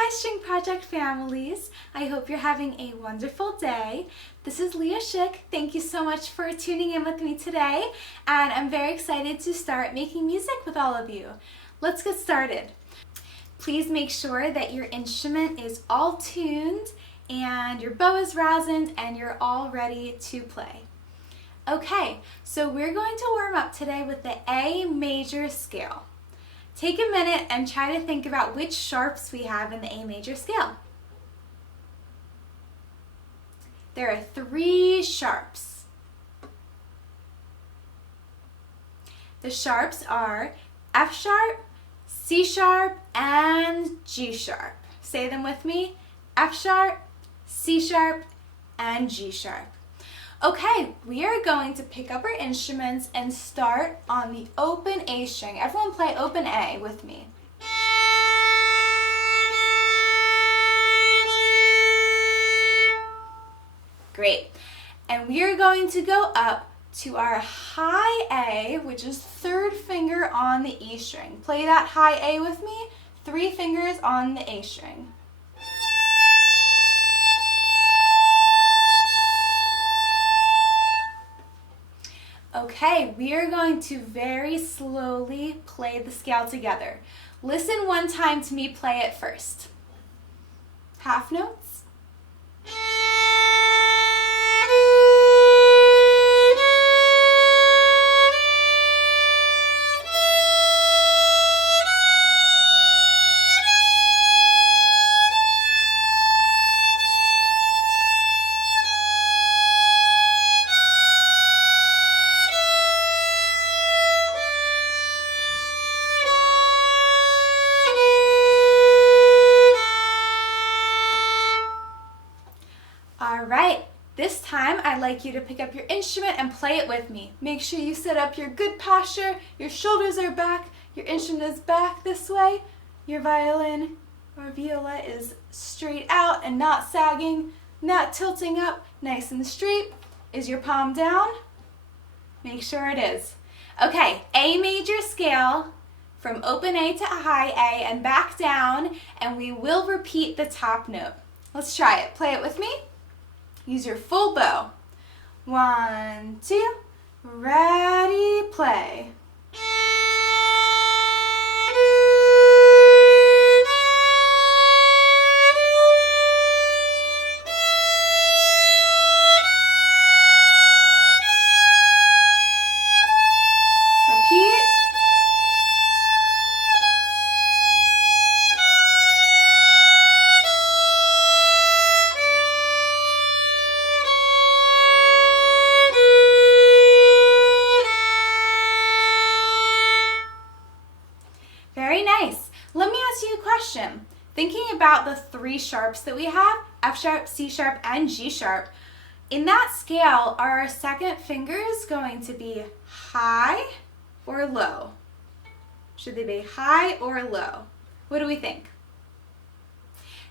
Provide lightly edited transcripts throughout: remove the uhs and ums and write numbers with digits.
Hi String Project families! I hope you're having a wonderful day. This is Leah Schick. Thank you so much for tuning in with me today, and I'm very excited to start making music with all of you. Let's get started. Please make sure that your instrument is all tuned and your bow is rosined and you're all ready to play. Okay, so we're going to warm up today with the A major scale. Take a minute and try to think about which sharps we have in the A major scale. There are 3 sharps. The sharps are F sharp, C sharp, and G sharp. Say them with me. F sharp, C sharp, and G sharp. Okay, we are going to pick up our instruments and start on the open A string. Everyone play open A with me. Great. And we are going to go up to our high A, which is 3rd finger on the E string. Play that high A with me. 3 fingers on the A string. Okay, we are going to very slowly play the scale together. Listen one time to me play it first. Half notes. Alright, this time I'd like you to pick up your instrument and play it with me. Make sure you set up your good posture, your shoulders are back, your instrument is back this way, your violin or viola is straight out and not sagging, not tilting up, nice and straight. Is your palm down? Make sure it is. Okay, A major scale from open A to high A and back down, and we will repeat the top note. Let's try it. Play it with me. Use your full bow. 1, 2, ready, play. Repeat. Very nice. Let me ask you a question. Thinking about the 3 sharps that we have, F sharp, C sharp, and G sharp, in that scale, are our second fingers going to be high or low? Should they be high or low? What do we think?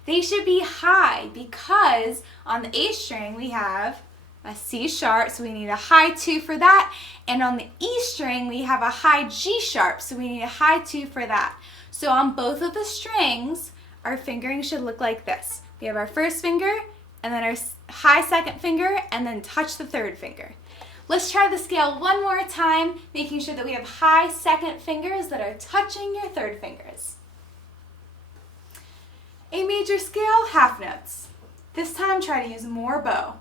They should be high because on the A string we have a C sharp, so we need a high 2 for that. And on the E string, we have a high G sharp, so we need a high 2 for that. So on both of the strings, our fingering should look like this. We have our first finger, and then our high second finger, and then touch the 3rd finger. Let's try the scale one more time, making sure that we have high second fingers that are touching your 3rd fingers. A major scale, half notes. This time, try to use more bow.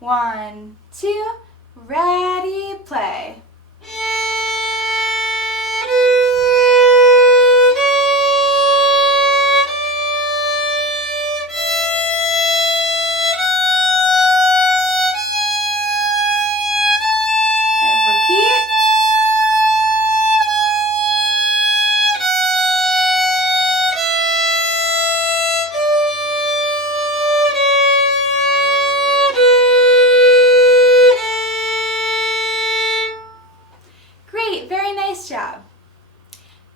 1, 2, ready, play. And repeat. Very nice job.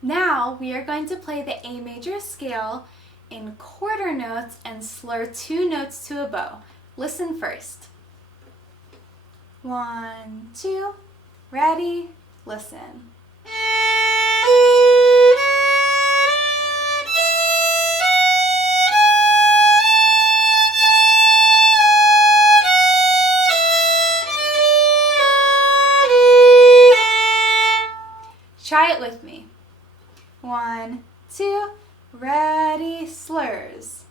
Now we are going to play the A major scale in quarter notes and slur 2 notes to a bow. Listen first. 1, 2, ready, listen. Try it with me. 1, 2, ready, slurs.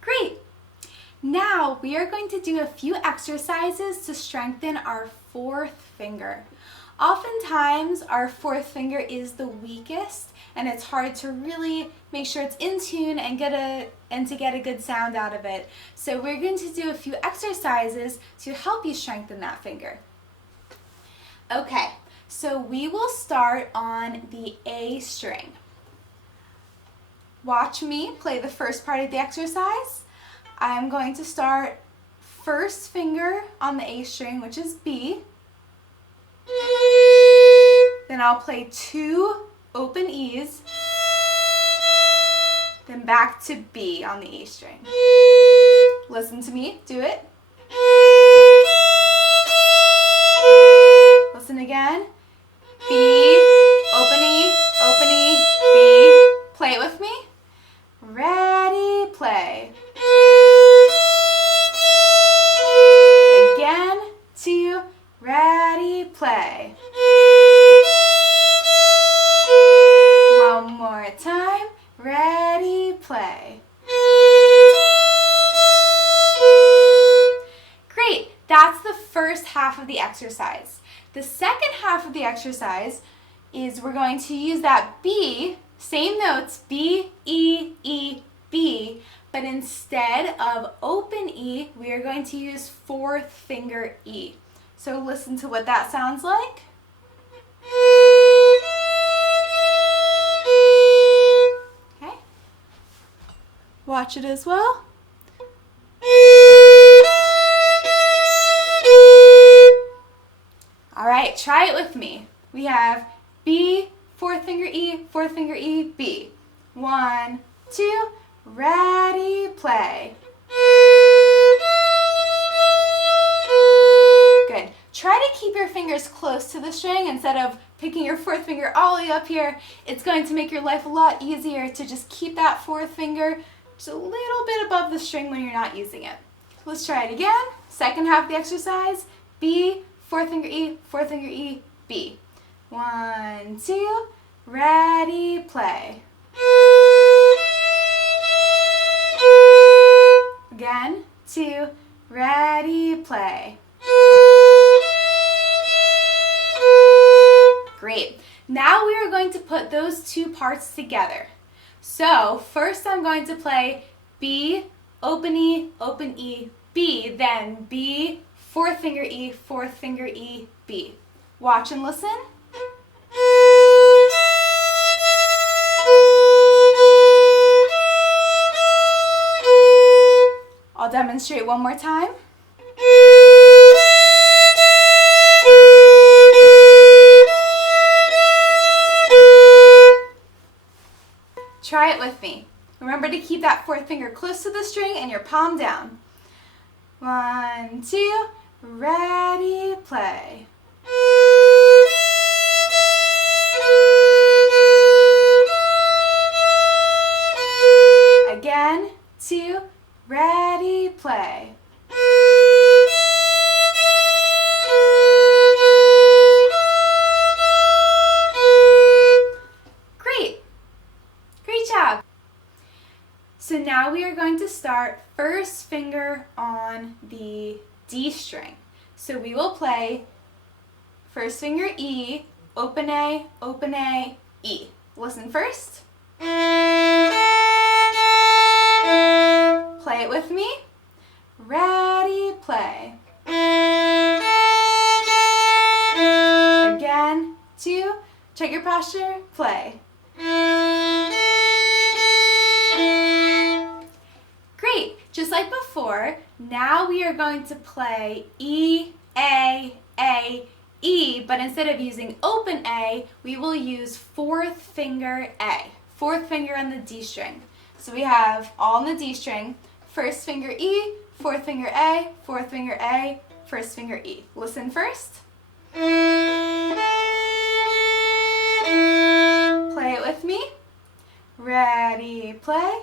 Great. Now we are going to do a few exercises to strengthen our fourth finger. Oftentimes our fourth finger is the weakest and it's hard to really make sure it's in tune and to get a good sound out of it. So we're going to do a few exercises to help you strengthen that finger. Okay, so we will start on the A string. Watch me play the first part of the exercise. I'm going to start first finger on the A string, which is B. Then I'll play 2 open E's, then back to B on the A string. Listen to me, do it. Listen again. B, open E, B. Play it with me. Ready, play. Again, 2, ready, play. One more time, ready, play. Great, that's the first half of the exercise. The second half of the exercise is we're going to use that B, same notes, B, E, E, B, but instead of open E, we are going to use fourth finger E. So listen to what that sounds like. Okay. Watch it as well. All right, try it with me. We have B, fourth finger E, B. 1, 2, ready, play. Good. Try to keep your fingers close to the string instead of picking your fourth finger all the way up here. It's going to make your life a lot easier to just keep that fourth finger just a little bit above the string when you're not using it. Let's try it again. Second half of the exercise. B, fourth finger E, B. 1, 2, ready, play. Again, 2, ready, play. Great. Now we are going to put those two parts together. So first I'm going to play B, open E, B, then B, fourth finger E, B. Watch and listen. I'll demonstrate one more time. Try it with me. Remember to keep that fourth finger close to the string and your palm down. 1, 2, ready, play. Again, 2, ready, play. Great job. So now we are going to start first finger on the D string. So we will play first finger E, open A, E. Listen first. Play it with me. Ready, play. Again, 2, check your posture, play. Great, just like before, now we are going to play E, A, E, but instead of using open A, we will use fourth finger A, fourth finger on the D string. So we have all on the D string, first finger E, fourth finger A, fourth finger A, first finger E. Listen first. ready, play.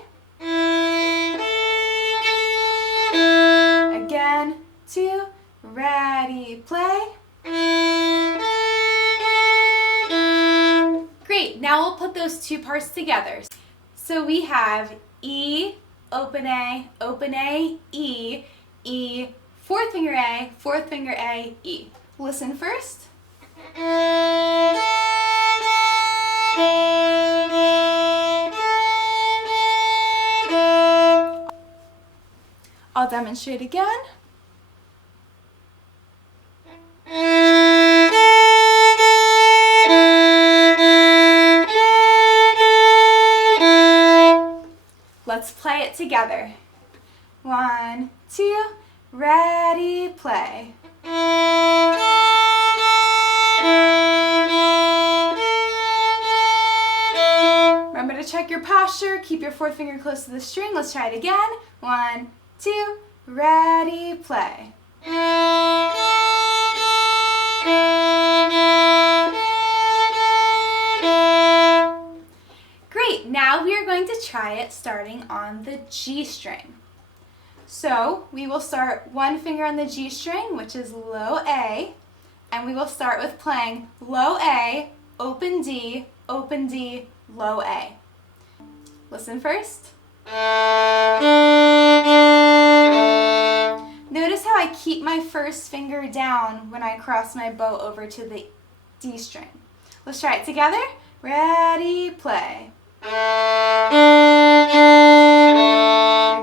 Again, 2, ready, play. Great, now we'll put those two parts together. So we have E, open A, E, E, fourth finger A, E. Listen first. I'll demonstrate again. Let's play it together. 1, 2, ready, play. Remember to check your posture. Keep your fourth finger close to the string. Let's try it again. 1, 2, ready, play. Great, now we are going to try it starting on the G string. So we will start one finger on the G string, which is low A, and we will start with playing low A, open D, low A. Listen first. Notice how I keep my first finger down when I cross my bow over to the D string. Let's try it together. Ready, play.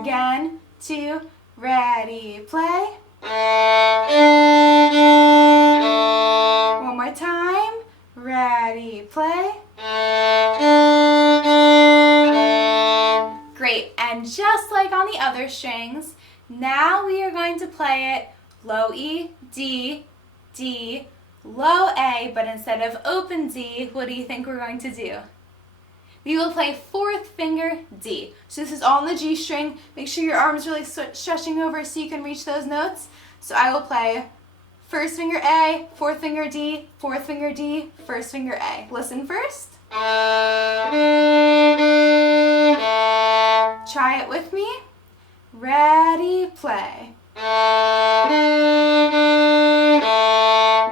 Again, 2, ready, play. One more time. Ready, play. Great, and just like on the other strings, now we are going to play it low E, D, D, low A, but instead of open D, what do you think we're going to do? We will play fourth finger D. So this is all on the G string. Make sure your arm's really stretching over so you can reach those notes. So I will play first finger A, fourth finger D, fourth finger D, first finger A. Listen first. Try it with me. Ready, play.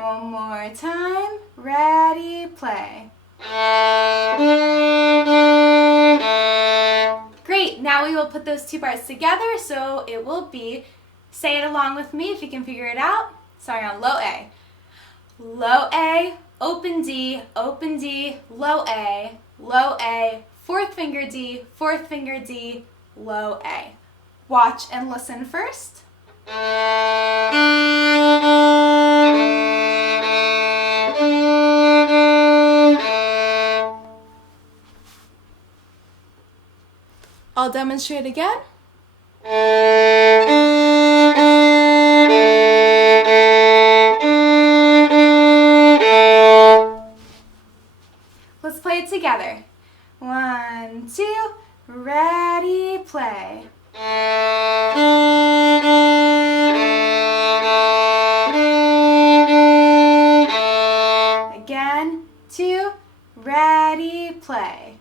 One more time. Ready, play. Great, now we will put those two parts together, so it will be, say it along with me if you can figure it out. Sorry, on low A. Low A, open D, low A, fourth finger D, low A. Watch and listen first. I'll demonstrate again. Let's play it together. 1, 2, ready, play. Again, 2, ready, play.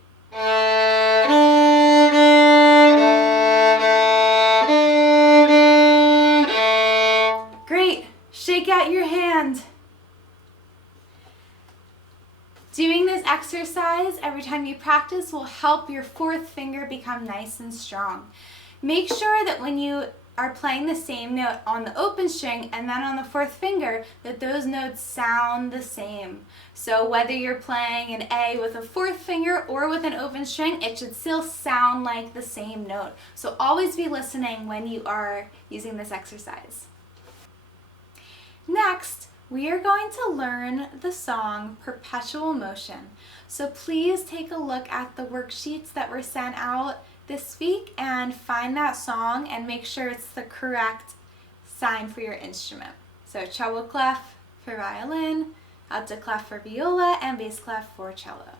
Great, shake out your hand. Doing this exercise every time you practice will help your fourth finger become nice and strong. Make sure that when you are playing the same note on the open string and then on the fourth finger, that those notes sound the same. So whether you're playing an A with a fourth finger or with an open string, it should still sound like the same note. So always be listening when you are using this exercise. Next, we are going to learn the song Perpetual Motion. So please take a look at the worksheets that were sent out this week and find that song and make sure it's the correct sign for your instrument. So treble clef for violin, alto clef for viola, and bass clef for cello.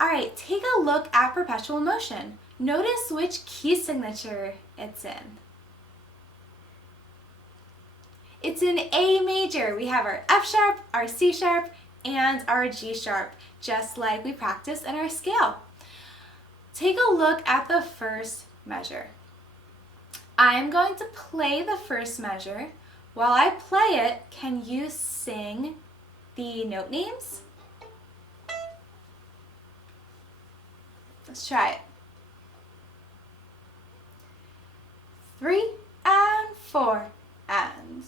Alright, take a look at Perpetual Motion. Notice which key signature it's in. It's in A major. We have our F sharp, our C sharp, and our G sharp, just like we practiced in our scale. take a look at the first measure. I'm going to play the first measure. While I play it, can you sing the note names? Let's try it. 3 and 4 and.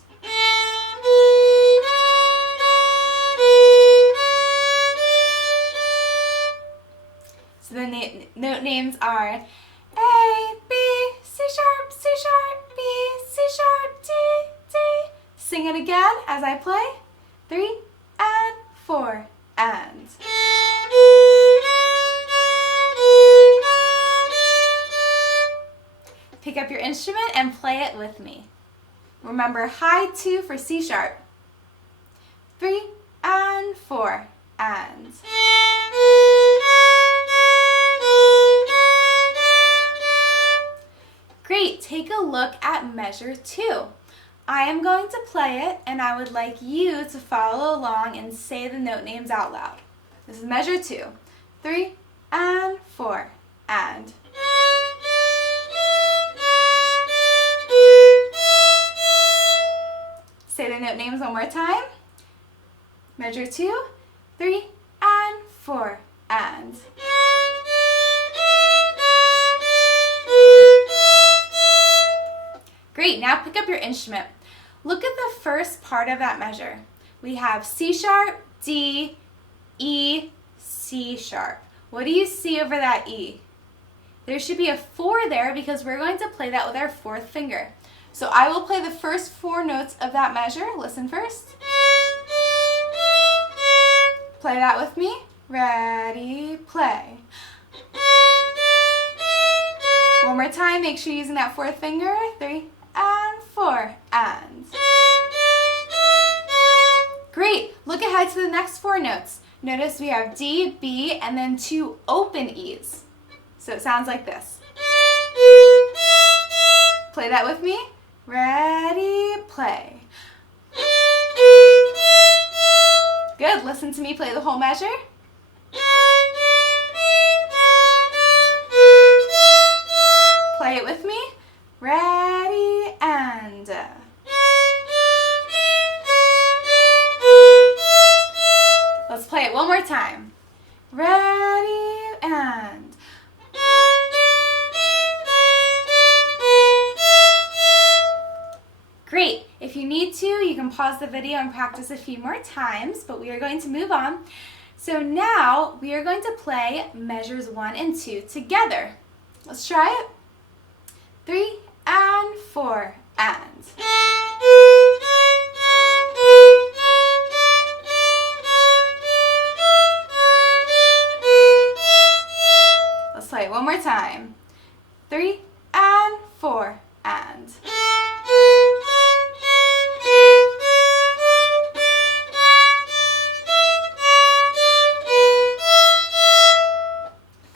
So the note names are A, B, C sharp, C sharp, B, C sharp, D, D. Sing it again as I play. 3 and 4 and. Pick up your instrument and play it with me. Remember, high 2 for C sharp. 3 and 4 and. Great, take a look at measure 2. I am going to play it and I would like you to follow along and say the note names out loud. This is measure 2. 3 and 4 and. Say the note names one more time. Measure 2, 3 and 4 and. Great, now pick up your instrument. Look at the first part of that measure. We have C sharp, D, E, C sharp. What do you see over that E? There should be a 4 there because we're going to play that with our 4th finger. So I will play the first 4 notes of that measure. Listen first. Play that with me. Ready, play. One more time, make sure you're using that 4th finger. 3 and 4 and. Great, look ahead to the next 4 notes. Notice we have D, B, and then 2 open E's. So it sounds like this. Play that with me. Ready, play. Good, listen to me play the whole measure. Play it with me. Ready, and. Let's play it one more time. Ready, and. Great. If you need to, you can pause the video and practice a few more times, but we are going to move on. So now we are going to play measures 1 and 2 together. Let's try it. 3 and 4 and. Let's play it one more time. 3 and 4 and.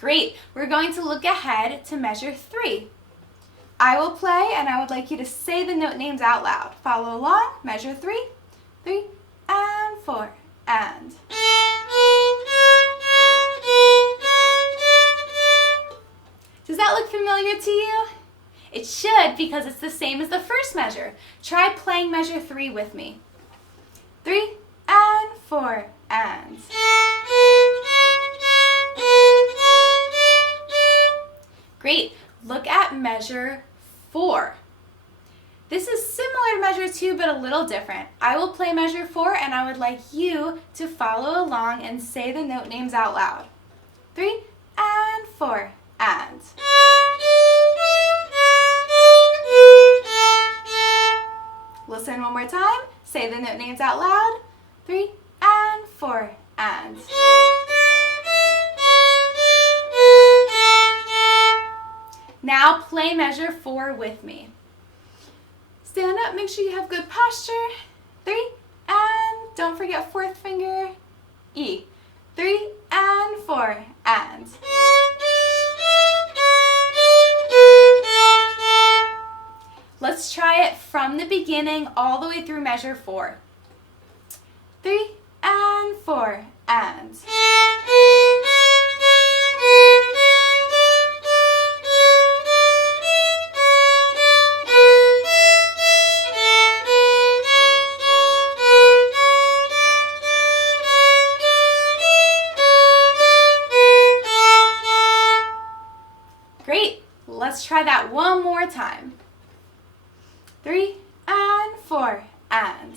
Great, we're going to look ahead to measure 3. I will play and I would like you to say the note names out loud. Follow along, measure 3, 3 and 4 and. Does that look familiar to you? It should because it's the same as the first measure. Try playing measure 3 with me. 3 and 4 and. Great. Look at measure 4. This is similar to measure 2 but a little different. I will play measure 4 and I would like you to follow along and say the note names out loud. 3 and 4 and. Listen one more time. Say the note names out loud. 3 and 4 and. Now play measure 4 with me. Stand up, make sure you have good posture. 3 and don't forget 4th finger, E. 3 and 4 and. Let's try it from the beginning all the way through measure 4. 3 and 4 and. Let's try that one more time. 3 and 4 and.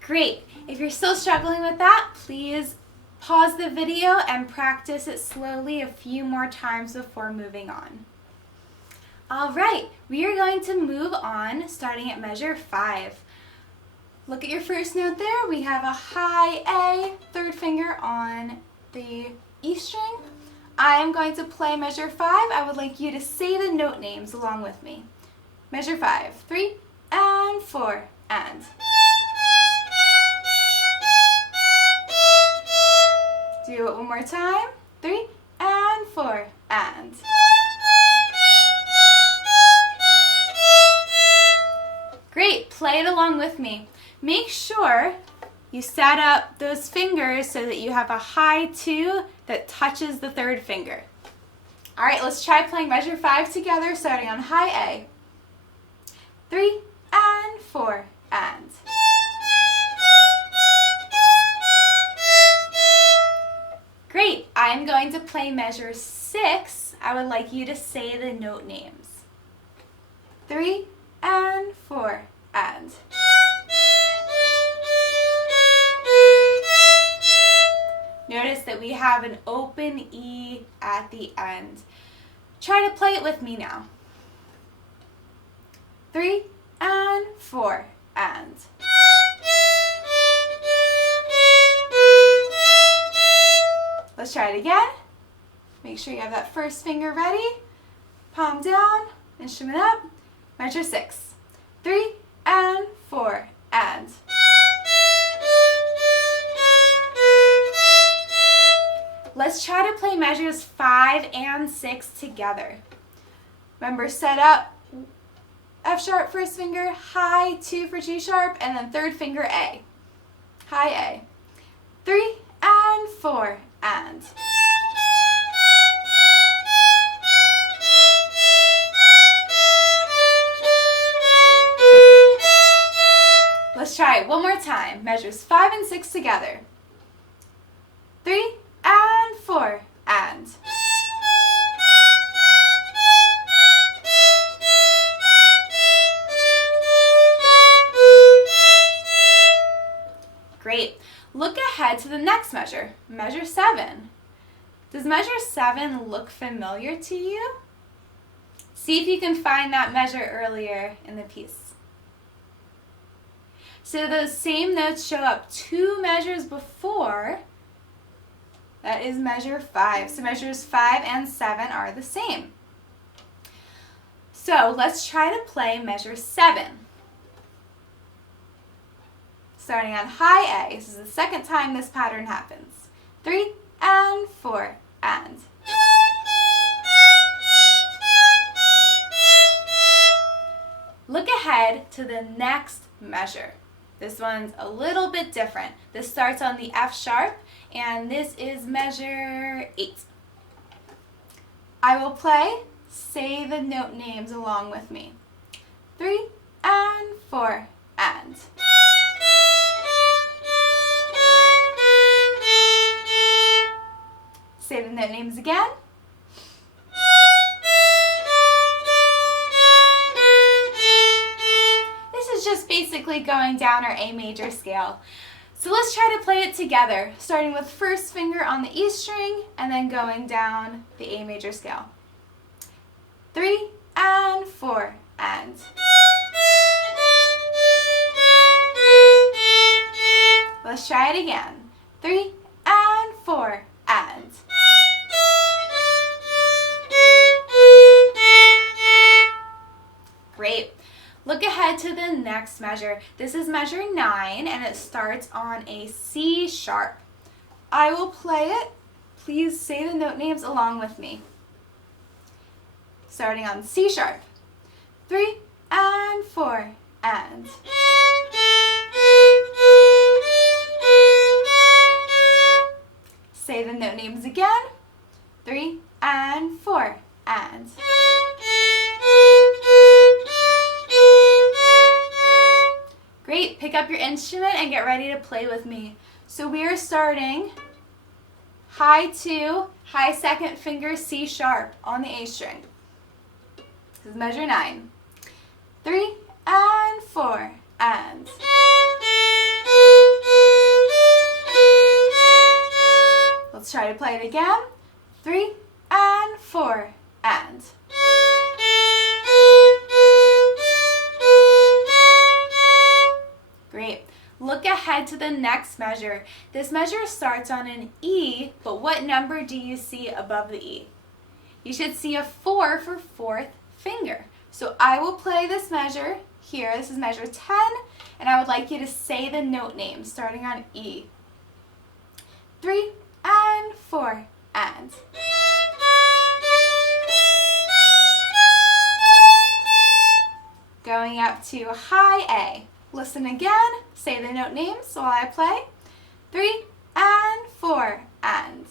Great. If you're still struggling with that, please pause the video and practice it slowly a few more times before moving on. All right, we are going to move on starting at measure 5. Look at your first note there. We have a high A, third finger on the E string. I am going to play measure 5. I would like you to say the note names along with me. Measure 5, 3 and 4 and. Do it one more time. 3 and 4 and. Great, play it along with me. Make sure you set up those fingers so that you have a high 2 that touches the third finger. All right, let's try playing measure 5 together, starting on high A. 3 and 4 and. Great, I'm going to play measure 6. I would like you to say the note names. 3 and 4 and. Notice that we have an open E at the end. Try to play it with me now. 3 and 4 and. Let's try it again. Make sure you have that first finger ready. Palm down, instrument up. Measure 6. 3 and 4 and. Let's try to play measures 5 and 6 together. Remember, set up F sharp first finger, high 2 for G sharp, and then third finger A. High A. 3 and 4 and. Let's try it one more time. Measures 5 and 6 together. 3 and 4 and. Great. Look ahead to the next measure, measure 7. Does measure 7 look familiar to you? See if you can find that measure earlier in the piece. So those same notes show up 2 measures before. That is measure 5. So measures 5 and 7 are the same. So let's try to play measure 7. Starting on high A. This is the second time this pattern happens. 3 and 4 and. Look ahead to the next measure. This one's a little bit different. This starts on the F sharp, and this is measure 8. I will play. Say the note names along with me. 3 and 4 and. Say the note names again. This is just basically going down our A major scale. So let's try to play it together, starting with first finger on the E string and then going down the A major scale. 3 and 4 and. Let's try it again. 3 and 4 and. Great. Look ahead to the next measure. This is measure 9 and it starts on a C sharp. I will play it. Please say the note names along with me. Starting on C sharp. 3 and 4 and. Say the note names again. 3 and 4 and. Great, pick up your instrument and get ready to play with me. So we are starting high 2, high second finger C sharp on the A string. This is measure 9. 3 and 4 and. Let's try to play it again. 3 and 4 and. Great. Look ahead to the next measure. This measure starts on an E, but what number do you see above the E? You should see a 4 for fourth finger. So I will play this measure here. This is measure 10, and I would like you to say the note name starting on E. 3 and 4 and. Going up to high A. Listen again, say the note names while I play. 3 and 4 and.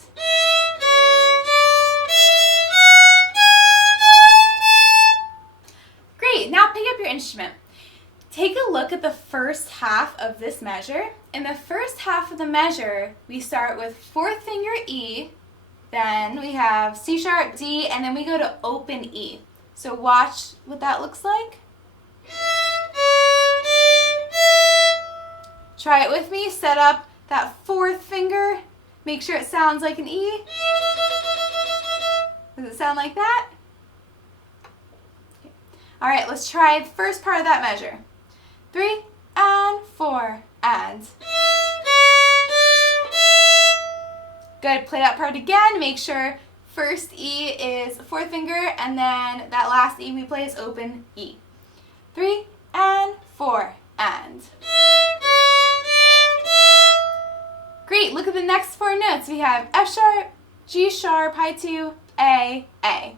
Great, now pick up your instrument. Take a look at the first half of this measure. In the first half of the measure, we start with fourth finger E, then we have C sharp, D, and then we go to open E. So watch what that looks like. Try it with me. Set up that fourth finger. Make sure it sounds like an E. Does it sound like that? Okay. All right, let's try the first part of that measure. 3 and 4 and. Good. Play that part again. Make sure first E is fourth finger, and then that last E we play is open E. 3 and 4 and. Great, look at the next 4 notes. We have F sharp, G sharp, high 2, A, A.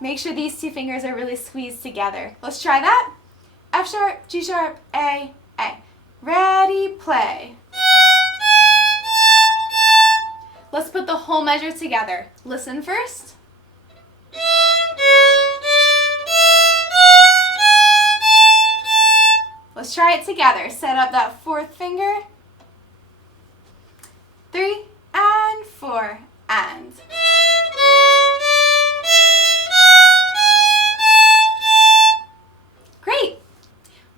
Make sure these 2 fingers are really squeezed together. Let's try that. F sharp, G sharp, A, A. Ready, play. Let's put the whole measure together. Listen first. Let's try it together. Set up that fourth finger. 3 and 4 and. Great.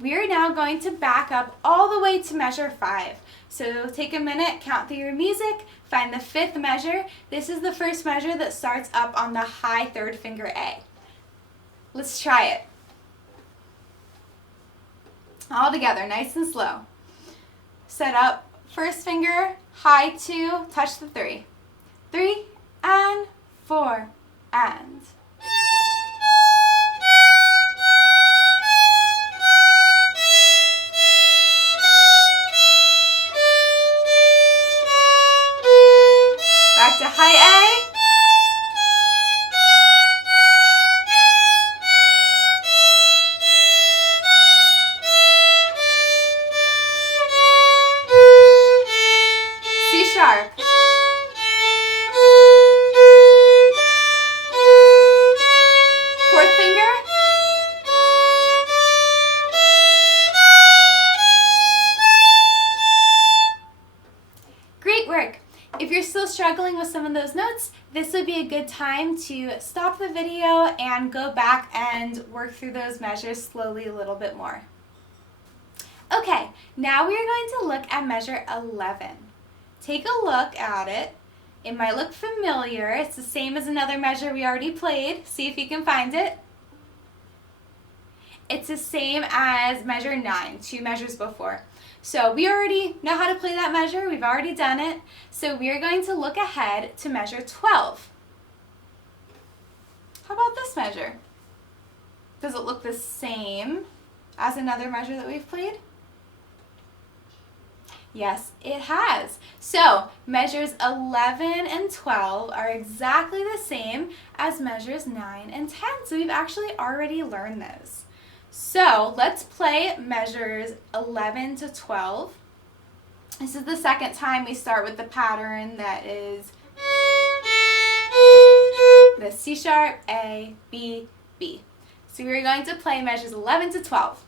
We are now going to back up all the way to measure 5. So take a minute, count through your music, find the 5th measure. This is the first measure that starts up on the high third finger A. Let's try it. All together, nice and slow. Set up first finger, high 2, touch the 3. 3 and 4 and. Back to high A. Sharp. Fourth finger. Great work. If you're still struggling with some of those notes, this would be a good time to stop the video and go back and work through those measures slowly a little bit more. Okay, now we are going to look at measure 11. Take a look at it. It might look familiar. It's the same as another measure we already played. See if you can find it. It's the same as measure 9, 2 measures before. So we already know how to play that measure. We've already done it. So we are going to look ahead to measure 12. How about this measure? Does it look the same as another measure that we've played? Yes, it has. So measures 11 and 12 are exactly the same as measures 9 and 10. So we've actually already learned those. So let's play measures 11 to 12. This is the second time we start with the pattern that is the C sharp, A, B, B. So we're going to play measures 11 to 12.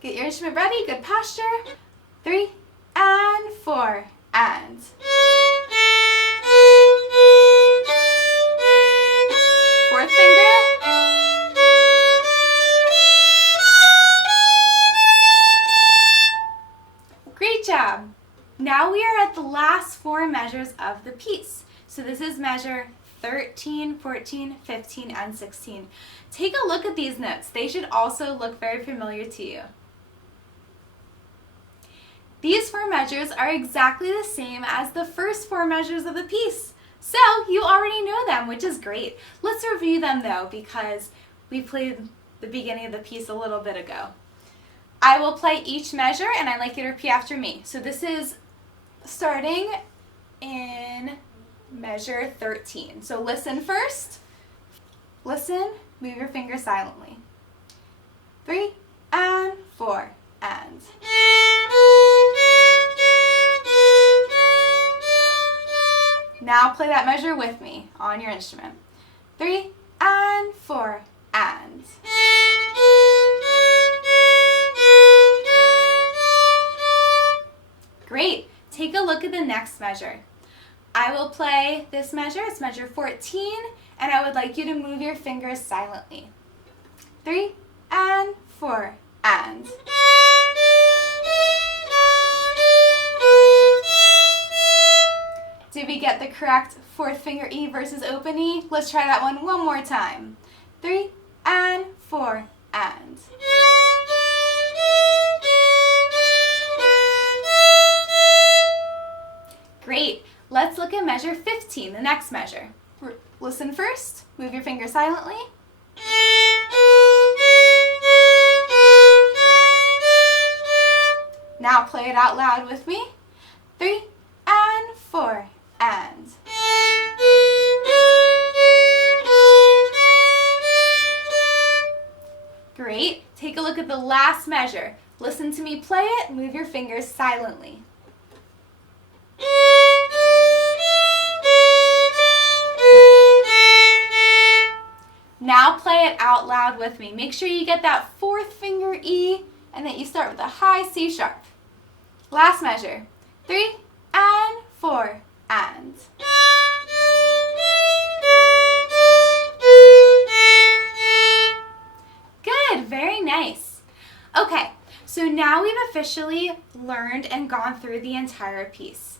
Get your instrument ready, good posture. 3 and 4 and. Fourth finger. Great job. Now we are at the last 4 measures of the piece. So this is measure 13, 14, 15, and 16. Take a look at these notes. They should also look very familiar to you. These 4 measures are exactly the same as the first 4 measures of the piece. So you already know them, which is great. Let's review them though, because we played the beginning of the piece a little bit ago. I will play each measure and I'd like you to repeat after me. So this is starting in measure 13. So listen first. Listen, move your fingers silently. 3 and 4 and. Now play that measure with me on your instrument. 3 and 4 and. Great. Take a look at the next measure. I will play this measure. It's measure 14, and I would like you to move your fingers silently. 3 and 4 and. Did we get the correct 4th finger E versus open E? Let's try that one more time. 3 and 4 and. Great. Let's look at measure 15, the next measure. Listen first. Move your fingers silently. Now play it out loud with me. 3 and 4 and. Great. Take a look at the last measure. Listen to me play it. Move your fingers silently. Now play it out loud with me. Make sure you get that 4th finger E and that you start with a high C sharp. Last measure. 3 and 4 and. Good, very nice. Okay, so now we've officially learned and gone through the entire piece.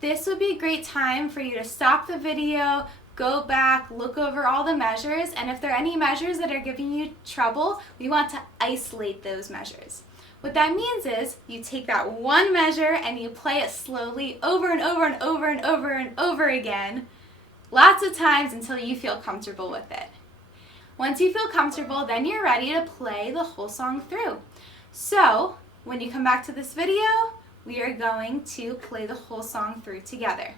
This would be a great time for you to stop the video, go back, look over all the measures, and if there are any measures that are giving you trouble, we want to isolate those measures. What that means is you take that one measure and you play it slowly over and over and over and over and over again, lots of times until you feel comfortable with it. Once you feel comfortable, then you're ready to play the whole song through. So, when you come back to this video, we are going to play the whole song through together.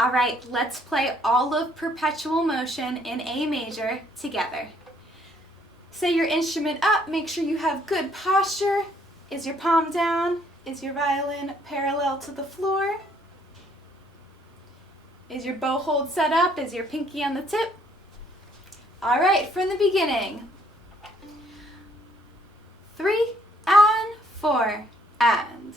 Alright, let's play all of Perpetual Motion in A major together. Set your instrument up, make sure you have good posture. Is your palm down? Is your violin parallel to the floor? Is your bow hold set up? Is your pinky on the tip? Alright, from the beginning. 3 and 4 and.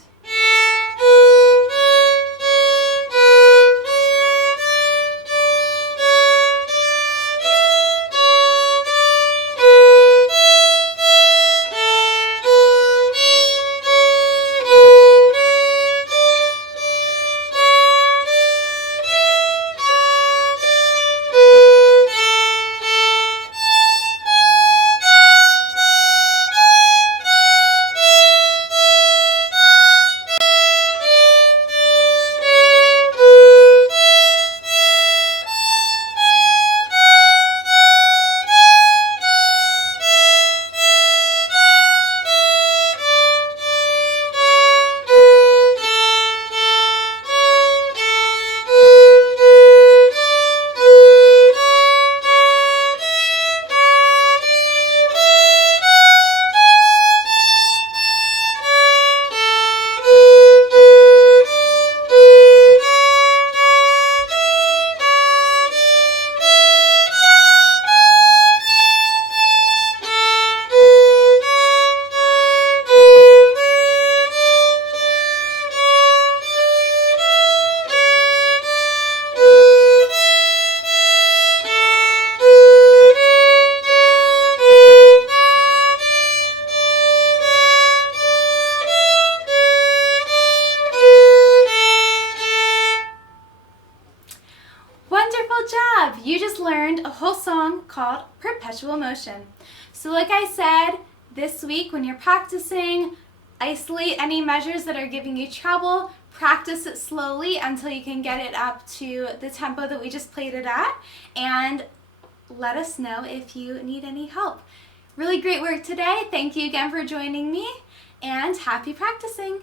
song called Perpetual Motion. So like I said, this week when you're practicing, isolate any measures that are giving you trouble, practice it slowly until you can get it up to the tempo that we just played it at, and let us know if you need any help. Really great work today. Thank you again for joining me, and happy practicing.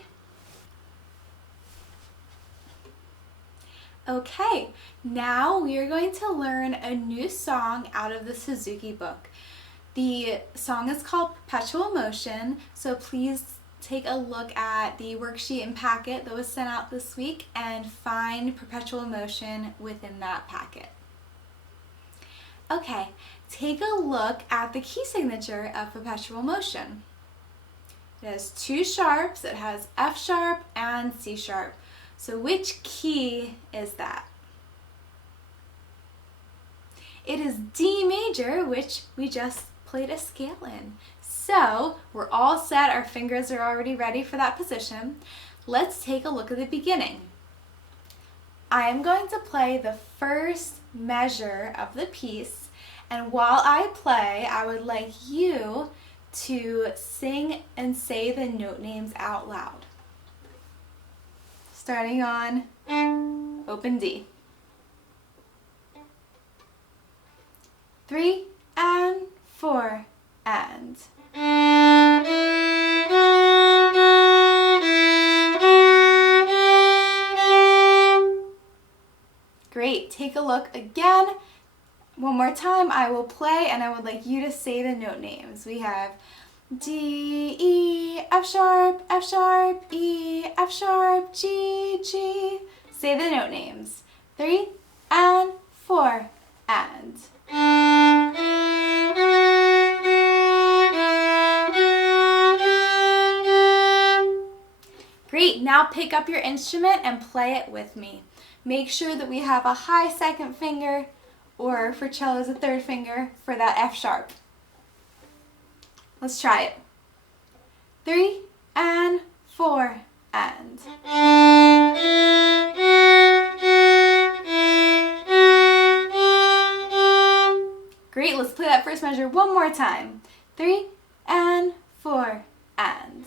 Okay, now we are going to learn a new song out of the Suzuki book. The song is called Perpetual Motion, so please take a look at the worksheet and packet that was sent out this week and find Perpetual Motion within that packet. Okay, take a look at the key signature of Perpetual Motion. It has two sharps. It has F sharp and C sharp. So which key is that? It is D major, which we just played a scale in. So we're all set. Our fingers are already ready for that position. Let's take a look at the beginning. I am going to play the first measure of the piece, and while I play, I would like you to sing and say the note names out loud. Starting on open D. 3 and 4 and. Great, take a look again. One more time, I will play and I would like you to say the note names. We have D, E, F sharp, E, F sharp, G, G. Say the note names. 3 and 4 and. Great, now pick up your instrument and play it with me. Make sure that we have a high second finger, or for cellos a third finger, for that F sharp. Let's try it. 3 and 4 and. Great, let's play that first measure one more time. 3 and 4 and.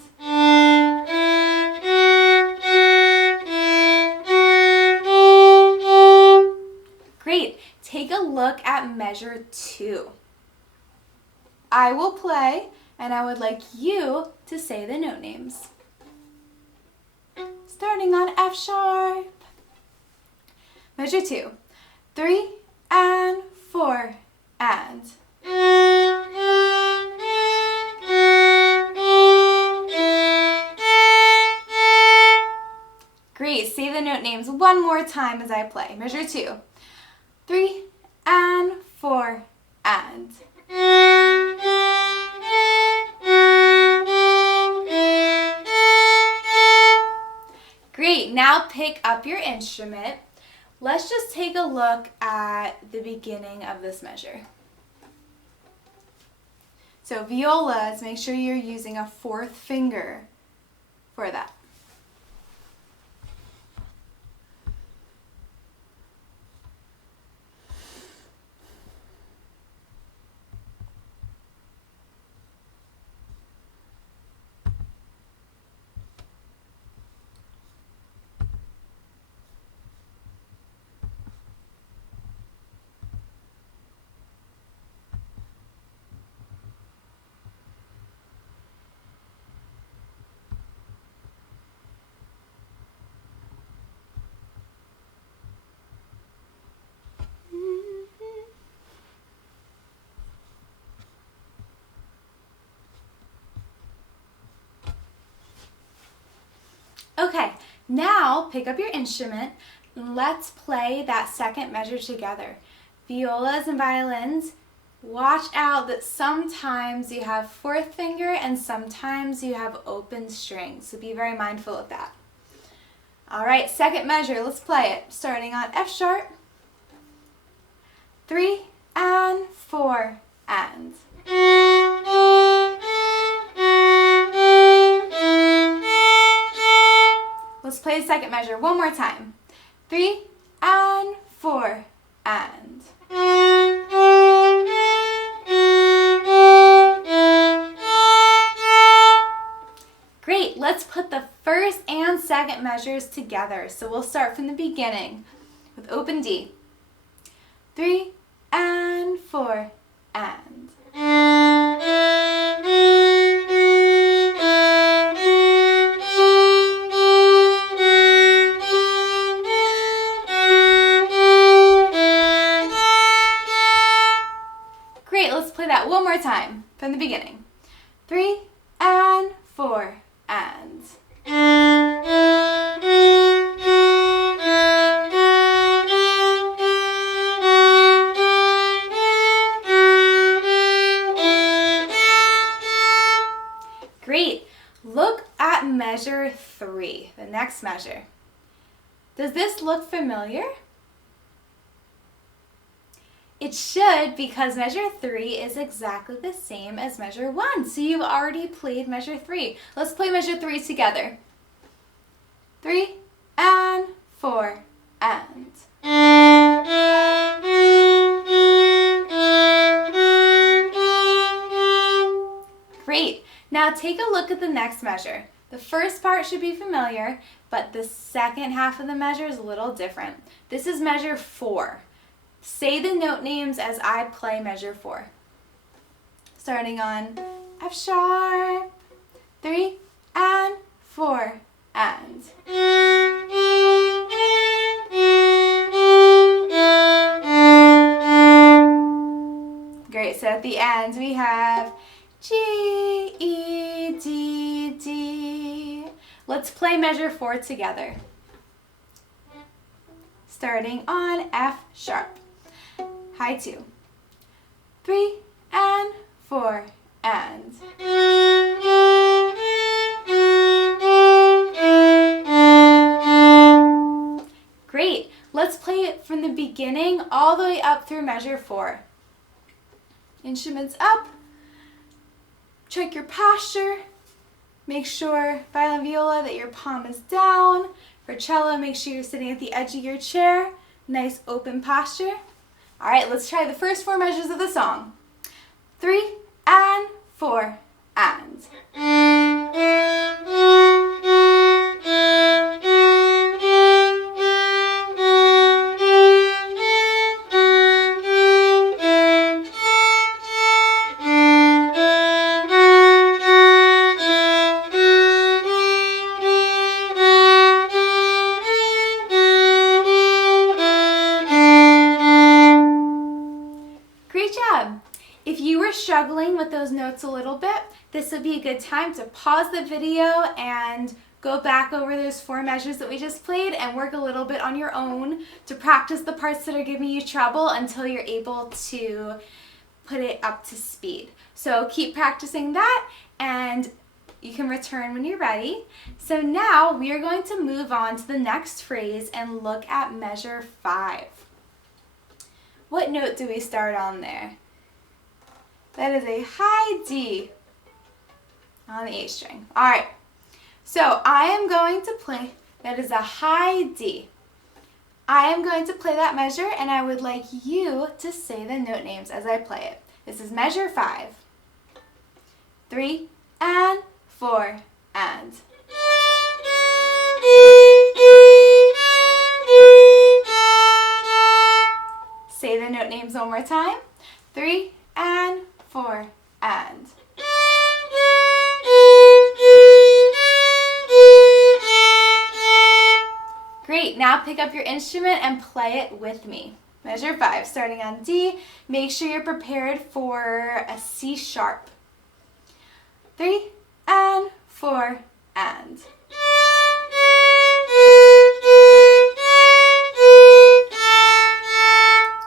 Great, take a look at measure 2. I will play, and I would like you to say the note names. Starting on F sharp. Measure 2. 3 and 4 and. Great, say the note names one more time as I play. Measure 2. 3 and 4 and. Great, now pick up your instrument. Let's just take a look at the beginning of this measure. So violas, make sure you're using a fourth finger for that. Okay, now pick up your instrument and let's play that second measure together. Violas and violins, watch out that sometimes you have fourth finger and sometimes you have open strings, so be very mindful of that. All right, second measure, let's play it. Starting on F sharp, 3 and 4 and. Let's play the second measure one more time. 3 and 4 and. second measures together. So we'll start from the beginning with open D. 3 and 4 and. Great, let's play that one more time from the beginning. 3 and 4 and. Great. Look at measure 3, the next measure. Does this look familiar? It should, because measure 3 is exactly the same as measure 1. So you've already played measure 3. Let's play measure 3 together. 3 and 4 and. Great. Now take a look at the next measure. The first part should be familiar, but the second half of the measure is a little different. This is measure 4. Say the note names as I play measure 4. Starting on F sharp, 3 and 4 and. Great, so at the end we have G, E, D, D. Let's play measure 4 together. Starting on F sharp. High 2. 3 and 4 and. Great. Let's play it from the beginning all the way up through measure 4. Instruments up. Check your posture. Make sure, violin viola, that your palm is down. For cello, make sure you're sitting at the edge of your chair. Nice open posture. All right, let's try the first 4 measures of the song. 3 and 4 and. If you were struggling with those notes a little bit, this would be a good time to pause the video and go back over those 4 measures that we just played and work a little bit on your own to practice the parts that are giving you trouble until you're able to put it up to speed. So keep practicing that and you can return when you're ready. So now we are going to move on to the next phrase and look at measure 5. What note do we start on there? That is a high D on the A string. All right, so I am going to play, that is a high D. I am going to play that measure and I would like you to say the note names as I play it. This is measure 5. 3 and 4 and. Say the note names one more time. 3 and 4 and. Great, now pick up your instrument and play it with me. Measure 5, starting on D. Make sure you're prepared for a C sharp. 3 and 4 and.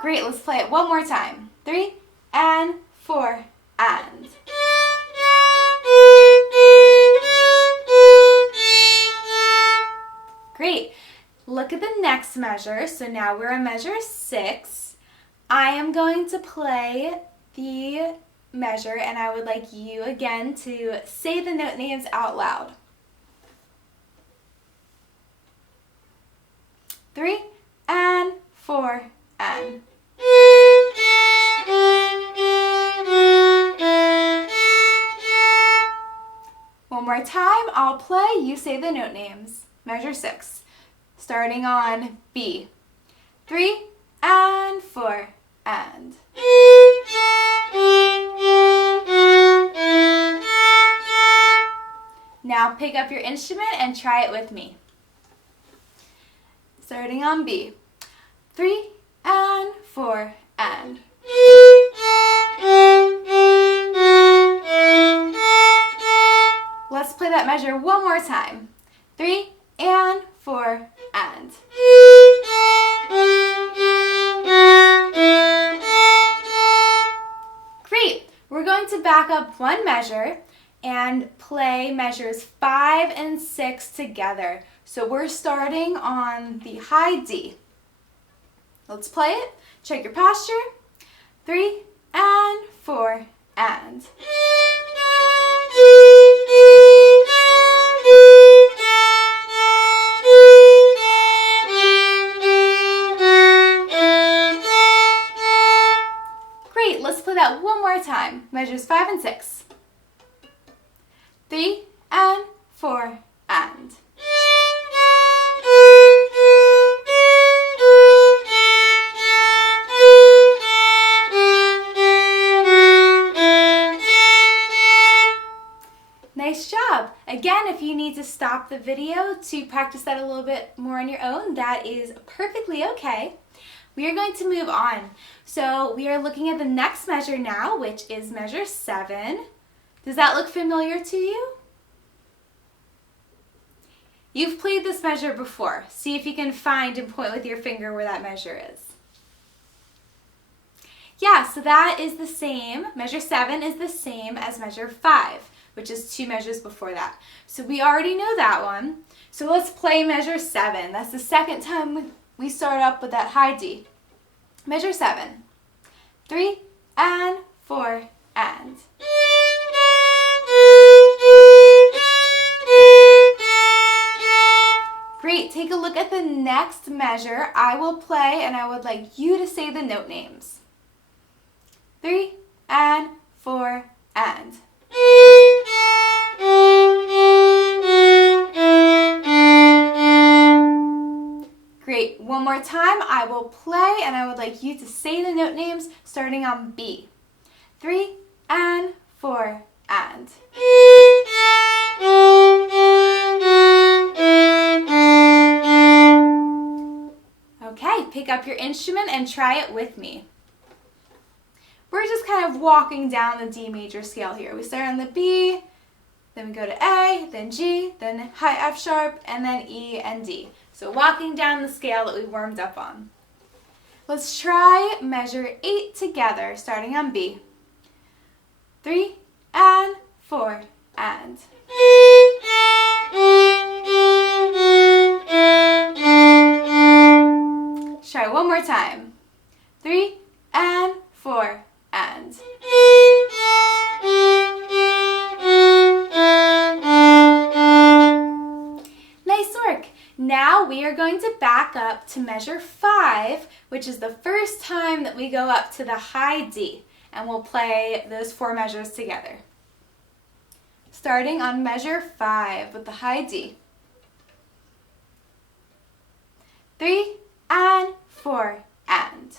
Great, let's play it one more time. 3 and 4 and. Great. Look at the next measure. So now we're on measure 6. I am going to play the measure and I would like you again to say the note names out loud. 3 and 4 and. One more time, I'll play, you say the note names. measure 6. Starting on B. 3 and 4 and. Now pick up your instrument and try it with me. Starting on B. 3 and 4 and. Let's play that measure one more time. 3 and 4 and. Great! We're going to back up one measure and play measures 5 and 6 together. So we're starting on the high D. Let's play it. Check your posture. 3 and 4 and. Great, let's play that one more time. Measures 5 and 6. 3 and 4 and. Nice job. Again, if you need to stop the video to practice that a little bit more on your own, that is perfectly okay. We are going to move on. So we are looking at the next measure now, which is measure 7. Does that look familiar to you? You've played this measure before. See if you can find and point with your finger where that measure is. Yeah, so that is the same. Measure 7 is the same as measure 5, which is 2 measures before that. So we already know that one. So let's play measure 7. That's the second time we start up with that high D. Measure 7. 3 and 4 and. Great, take a look at the next measure. I will play and I would like you to say the note names. 3 and 4 and. Great, one more time. I will play and I would like you to say the note names starting on B. 3 and 4 and. Okay, pick up your instrument and try it with me. We're just kind of walking down the D major scale here. We start on the B, then we go to A, then G, then high F sharp, and then E and D. So walking down the scale that we warmed up on. Let's try measure 8 together, starting on B. 3 and 4 and. Try one more time. 3 and 4 and. Nice work. Now we are going to back up to measure 5, which is the first time that we go up to the high D, and we'll play those 4 measures together. Starting on measure 5 with the high D. 3 and 4 and.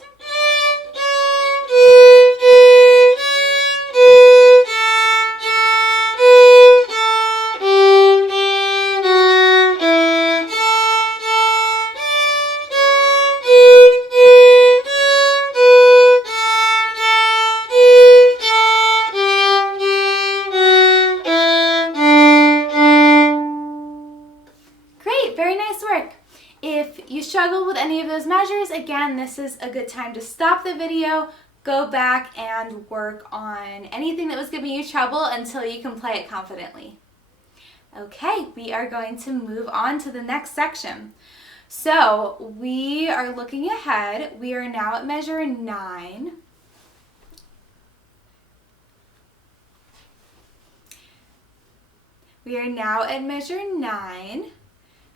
Great, very nice work. If you struggle with any of those measures, again, this is a good time to stop the video, go back and work on anything that was giving you trouble until you can play it confidently. Okay, we are going to move on to the next section. So we are looking ahead. We are now at measure 9. We are now at measure 9.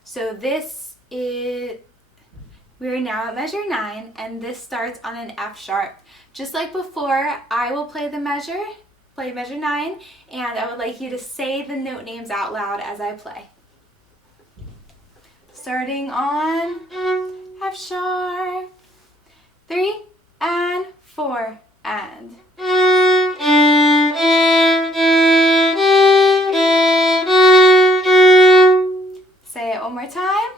So we're now at measure 9, and this starts on an F sharp. Just like before, I will play measure 9, and I would like you to say the note names out loud as I play. Starting on F sharp. 3 and 4 and. Say it one more time.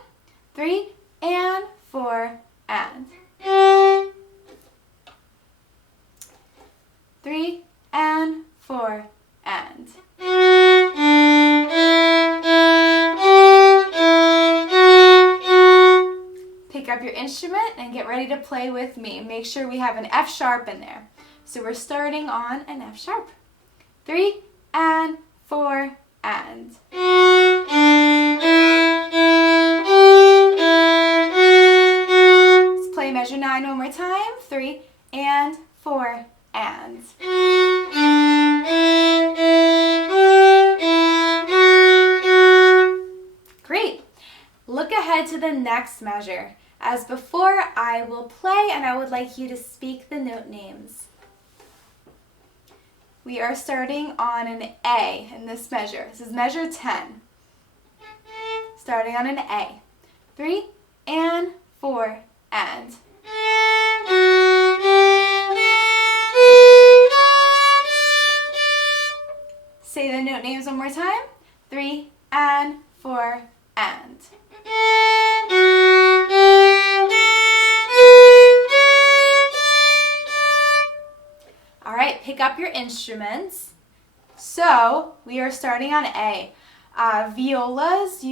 3 and 4 and. 3 and 4 and. Pick up your instrument and get ready to play with me. Make sure we have an F sharp in there. So we're starting on an F sharp. 3 and 4 and. Let's play measure 9 one more time. 3 and 4 and. Great. Look ahead to the next measure. As before, I will play and I would like you to speak the note names. We are starting on an A in this measure. This is measure 10. Starting on an A. 3 and 4 and. Say the note names one more time. 3 and 4 and. All right, pick up your instruments. So we are starting on A. Violas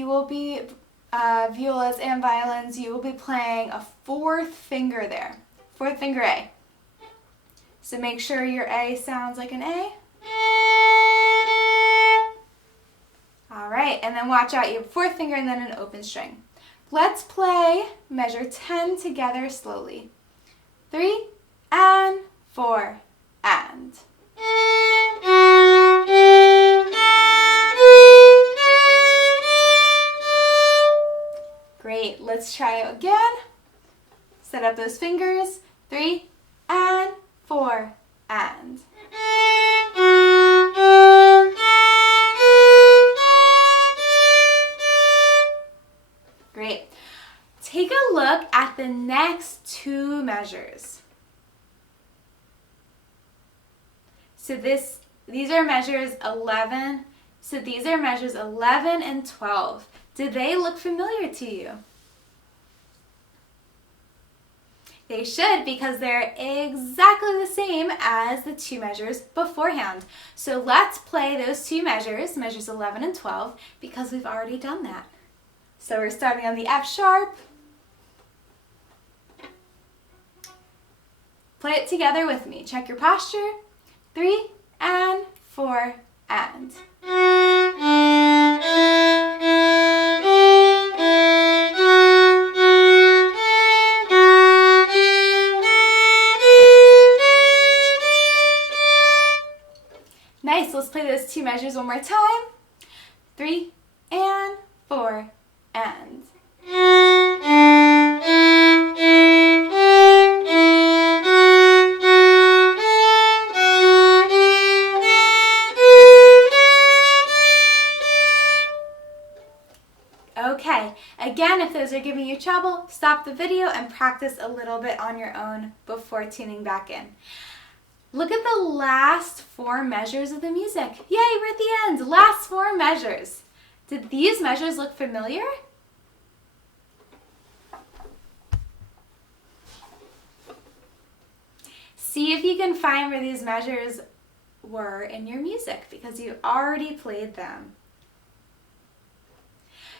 and violins, you will be playing a 4th finger there. 4th finger A. So make sure your A sounds like an A. All right, and then watch out, you have 4th finger and then an open string. Let's play measure 10 together slowly. 3 and 4 and. Great, let's try it again. Set up those fingers. 3 and 4 and. Great. Take a look at the next 2 measures. So these are measures 11. So these are measures 11 and 12. Do they look familiar to you? They should, because they're exactly the same as the 2 measures beforehand. So let's play those 2 measures, measures 11 and 12, because we've already done that. So we're starting on the F sharp. Play it together with me. Check your posture. 3 and 4 and. Nice, let's play those 2 measures one more time. 3 and 4 and. Okay, again, if those are giving you trouble, stop the video and practice a little bit on your own before tuning back in. Look at the last 4 measures of the music. Yay, we're at the end. Last 4 measures. Did these measures look familiar? See if you can find where these measures were in your music, because you already played them.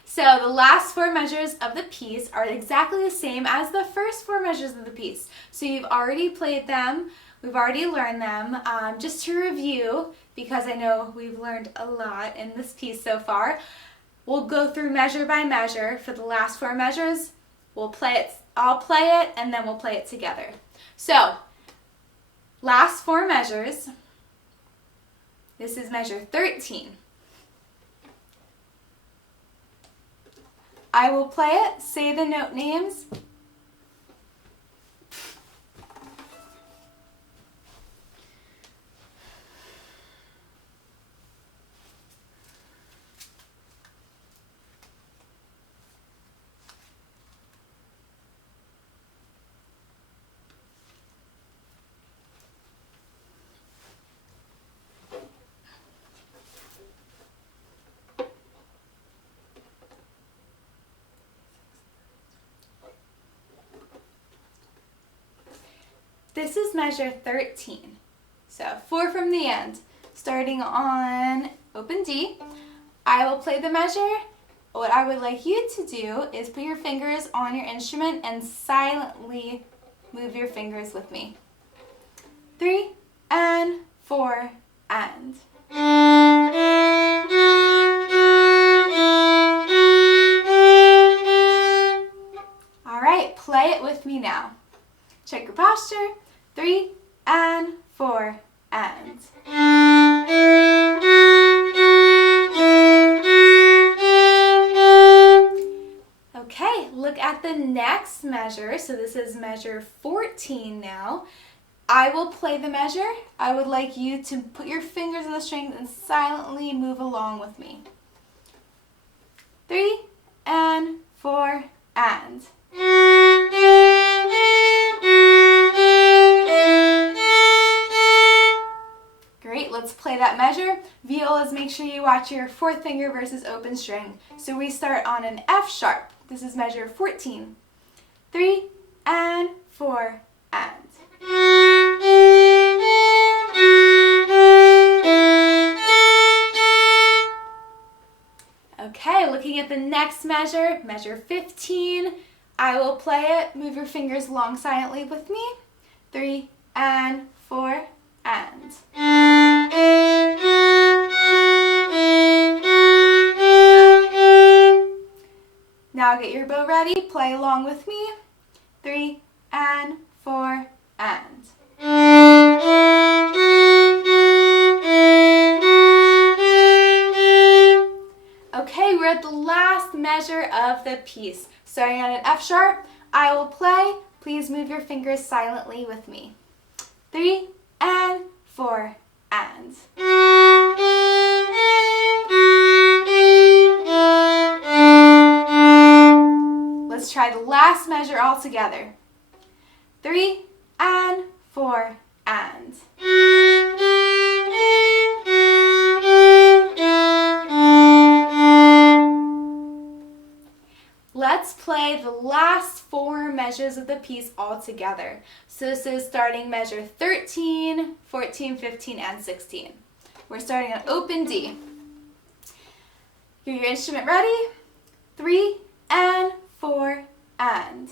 So the last 4 measures of the piece are exactly the same as the first 4 measures of the piece. So you've already played them. We've already learned them. Just to review, because I know we've learned a lot in this piece so far, we'll go through measure by measure for the last 4 measures. We'll play it, I'll play it, and then we'll play it together. So, last 4 measures. This is measure 13. I will play it, say the note names. This is measure 13. So 4 from the end. Starting on open D, I will play the measure. What I would like you to do is put your fingers on your instrument and silently move your fingers with me. 3 and 4 and. All right, play it with me now. Check your posture. 3 and 4 and. Okay, look at the next measure. So this is measure 14 now. I will play the measure. I would like you to put your fingers on the strings and silently move along with me. 3 and 4 and. Great, let's play that measure. Violas, make sure you watch your fourth finger versus open string. So we start on an F sharp. This is measure 14. 3 and 4 and. Okay, looking at the next measure, measure 15. I will play it. Move your fingers along silently with me. 3 and 4 and. Now get your bow ready. Play along with me. 3 and 4 and. Okay, we're at the last measure of the piece. Starting on an F sharp, I will play. Please move your fingers silently with me. 3 and 4 and. Let's try the last measure all together. 3 and 4 and. Let's play the last 4 measures of the piece all together. So this is starting measure 13, 14, 15, and 16. We're starting on open D. Get your instrument ready. 3 and 4 and.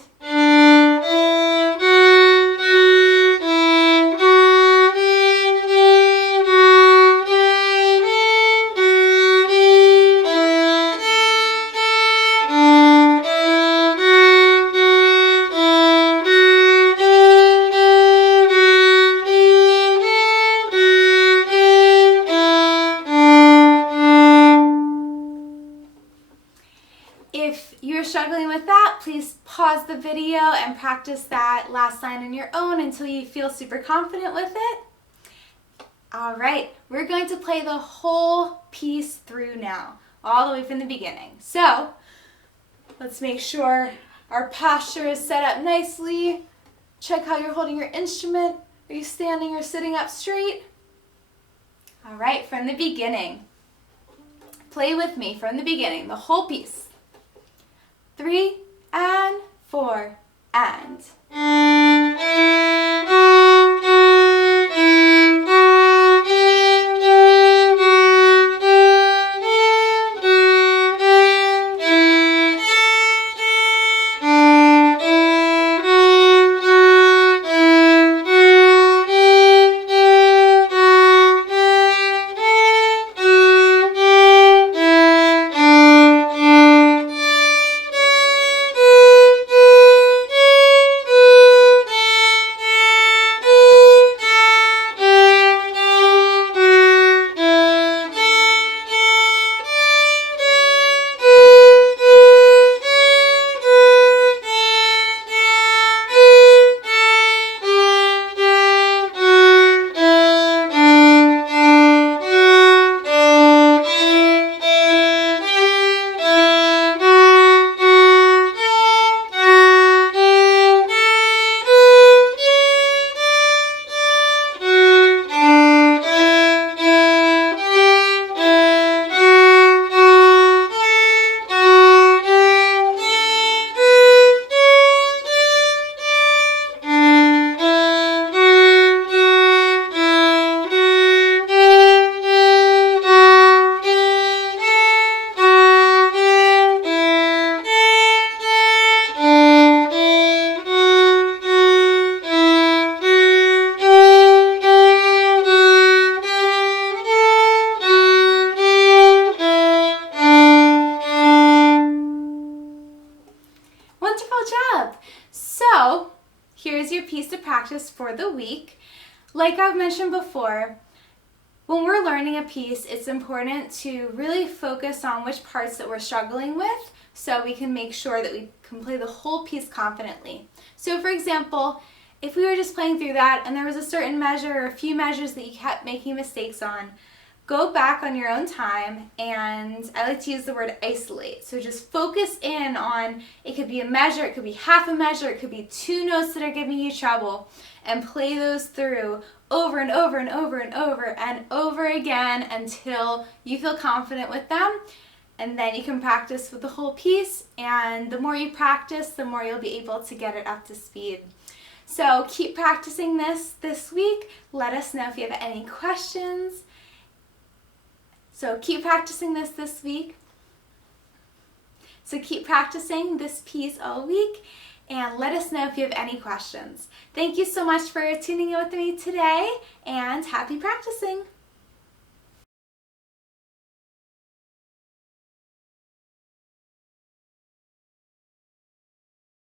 If you're struggling with that, please pause the video and practice that last line on your own until you feel super confident with it. All right, we're going to play the whole piece through now, all the way from the beginning. So let's make sure our posture is set up nicely. Check how you're holding your instrument. Are you standing or sitting up straight? All right, from the beginning. Play with me from the beginning, the whole piece. 3 and 4 and. practice for the week. Like I've mentioned before, when we're learning a piece, it's important to really focus on which parts that we're struggling with so we can make sure that we can play the whole piece confidently. So for example, if we were just playing through that and there was a certain measure or a few measures that you kept making mistakes on, go back on your own time, and I like to use the word isolate. So just focus in on, it could be a measure, it could be half a measure, it could be 2 notes that are giving you trouble, and play those through over and over and over and over and over again until you feel confident with them. And then you can practice with the whole piece, and the more you practice, the more you'll be able to get it up to speed. So keep practicing this week. Let us know if you have any questions. So keep practicing this week. So keep practicing this piece all week, and let us know if you have any questions. Thank you so much for tuning in with me today, and happy practicing.